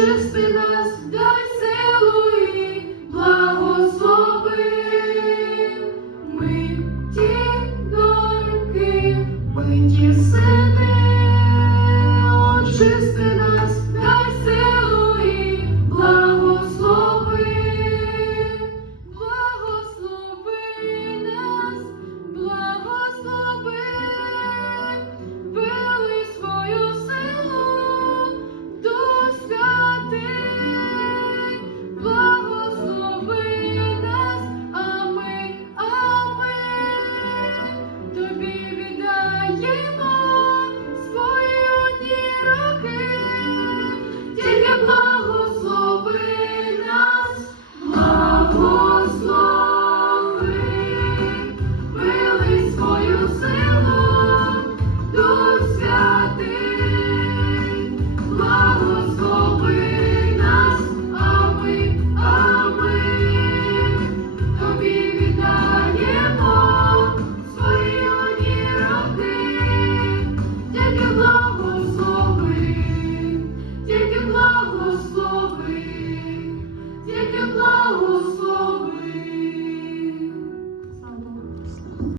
Чисти нас.